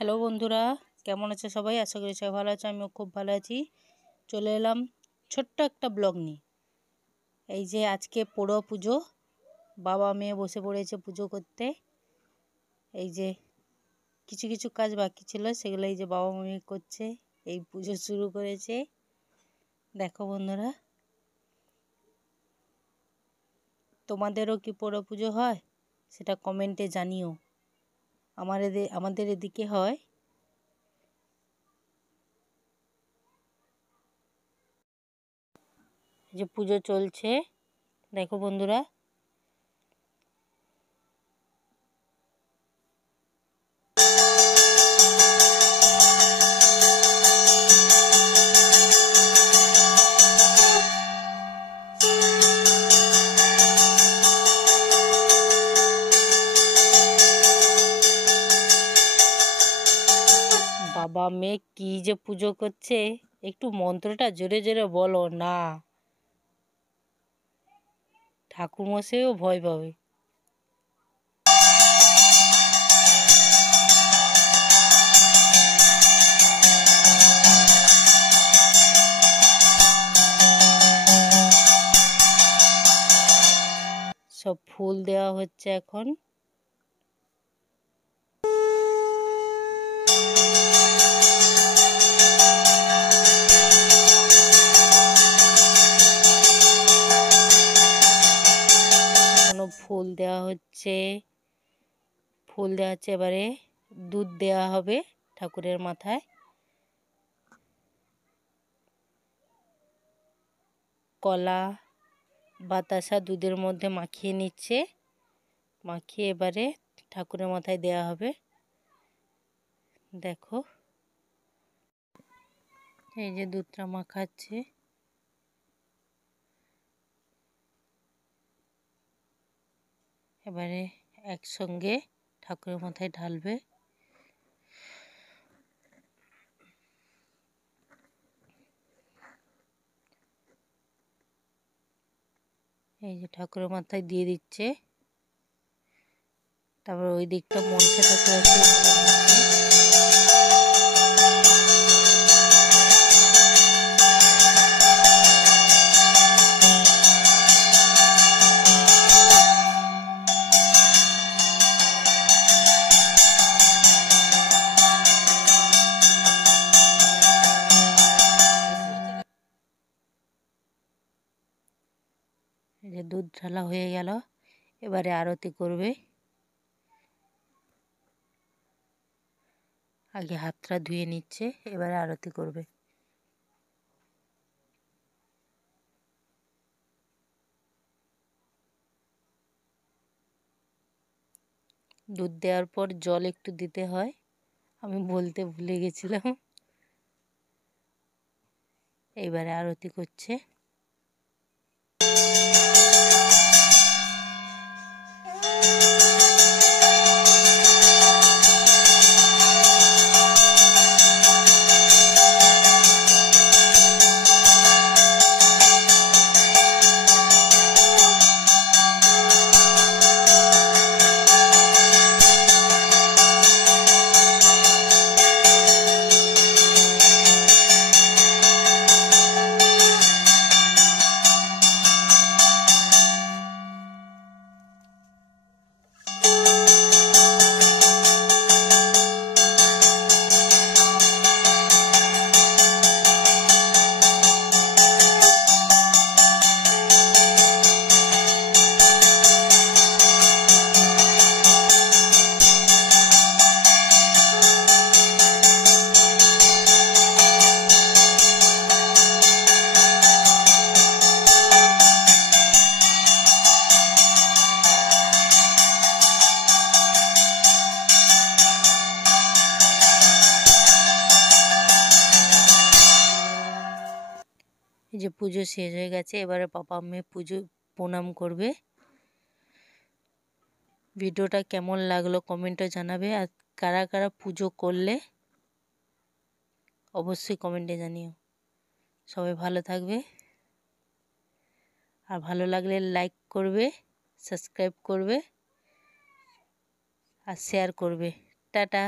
হ্যালো বন্ধুরা, কেমন আছে সবাই? আশা করি সবাই ভালো আছে। আমিও খুব ভালো আছি। চলে এলাম ছোট্ট একটা ব্লগ নিয়ে। এই যে আজকে পোড়ো পুজো, বাবা মেয়ে বসে পড়েছে পুজো করতে। এই যে কিছু কিছু কাজ বাকি ছিল, সেগুলো এই যে বাবা মেয়ে করছে, এই পুজো শুরু করেছে। দেখো বন্ধুরা, তোমাদেরও কি পোড়ো পুজো হয় সেটা কমেন্টে জানিও। আমাদের এদিকে হয়। যে পুজো চলছে, দেখো বন্ধুরা। বাবা মেয়ে কি যে পুজো করছে, একটু মন্ত্রটা জোরে জোরে বলো না, ঠাকুরমশাইও ভয় পাবে। সব ফুল দেওয়া হচ্ছে এখন। ফুল দেওয়া হচ্ছে, এবারে দুধ দেওয়া হবে ঠাকুরের মাথায়। কলা বাতাসা দুধের মধ্যে মাখিয়ে নিচ্ছে, মাখিয়ে এবারে ঠাকুরের মাথায় দেওয়া হবে। দেখো, এই যে দুধটা মাখাচ্ছে। এবারে একসঙ্গে ঠাকুরের মাথায় ঢালবে। এই যে ঠাকুরের মাথায় দিয়ে দিচ্ছে। তারপর ওই দিকটা মনসা ঠাকুর আছে। এই যে দুধ ঢালা হয়ে গেল, এবারে আরতি করবে। আগে হাতটা ধুয়ে নিচ্ছে, এবারে আরতি করবে। দুধ দেওয়ার পর জল একটু দিতে হয়, আমি বলতে ভুলে গেছিলাম। এইবারে আরতি করছে। এই যে পুজো শেষ হয়ে গেছে, এবারে বাবা মেয়ে পুজো প্রণাম করবে। ভিডিওটা কেমন লাগলো কমেন্টে জানাবে, আর কারা কারা পুজো করলে অবশ্যই কমেন্টে জানিও। সবাই ভালো থাকবে, আর ভালো লাগলে লাইক করবে, সাবস্ক্রাইব করবে আর শেয়ার করবে। টাটা।